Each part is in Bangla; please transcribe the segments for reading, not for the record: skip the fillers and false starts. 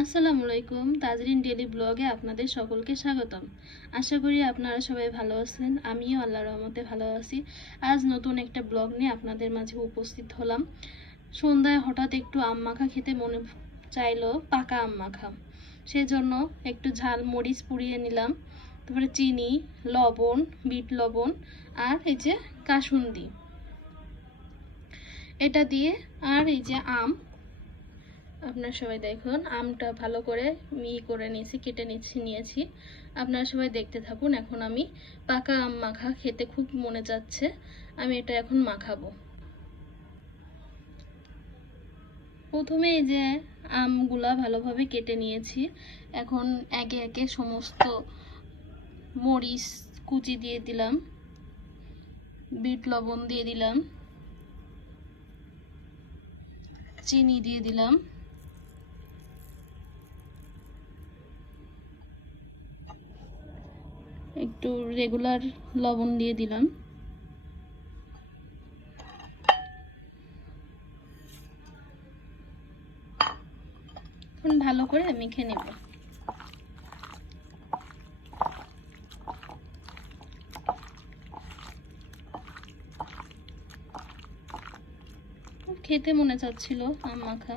আসসালামু আলাইকুম। তাজরিন ডেইলি ব্লগে আপনাদের সকলকে স্বাগতম। আশা করি আপনারা সবাই ভালো আছেন। আমিও আল্লাহর রহমতে ভালো আছি। আজ নতুন একটা ব্লগ নিয়ে আপনাদের মাঝে উপস্থিত হলাম। সন্ধ্যায় হঠাৎ একটু আম মাখা খেতে মনে চাইলো, পাকা আম মাখা। সেজন্য একটু ঝাল মরিচ পুড়িয়ে নিলাম, তারপরে চিনি, লবণ, বিট লবণ আর এই যে কাসুন্দি এটা দিয়ে, আর এই যে আম, আপনারা সবাই দেখুন আমটা ভালো করে করে কেটে নিয়েছি। আপনারা সবাই দেখতে থাকুন। এখন আমি পাকা আম মাখা খেতে খুব মনে যাচ্ছে, আমি এটা এখন মাখাবো। প্রথমে এই যে আমগুলা ভালোভাবে কেটে নিয়েছি। এখন একে একে সমস্ত মরিচ কুচি দিয়ে দিলাম, বিট লবণ দিয়ে দিলাম, চিনি দিয়ে দিলাম, একটু রেগুলার লবণ দিয়ে দিলাম। এখন ভালো করে মেখে নেব। খেতে মনে চাচ্ছিল আম মাখা,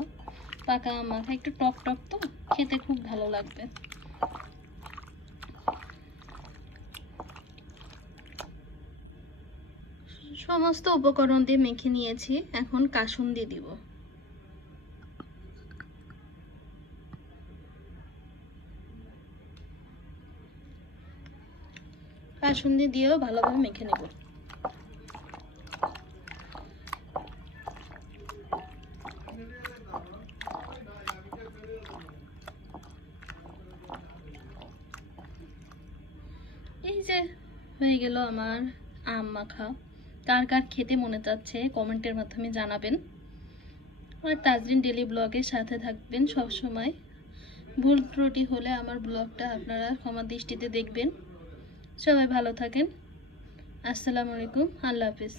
পাকা আম মাখা, একটু টক টক তো খেতে খুব ভালো লাগবে। সমস্ত উপকরণ দিয়ে মেখে নিয়েছি, এখন কাসুন্দি দিব। কাসুন্দি দিয়েও ভালোভাবে মেখে নেব। এই যে হয়ে গেল আমার আম মাখা। কার কার খেতে মনে চাচ্ছে কমেন্টের মাধ্যমে জানাবেন। আর তাজরিন ডেইলি ব্লগের সাথে থাকবেন সব সময়। ভুল ত্রুটি হলে আমার ব্লগটা আপনারা ক্ষমা দৃষ্টিতে দেখবেন। সবাই ভালো থাকেন। আসসালামু আলাইকুম, আল্লাহ হাফেজ।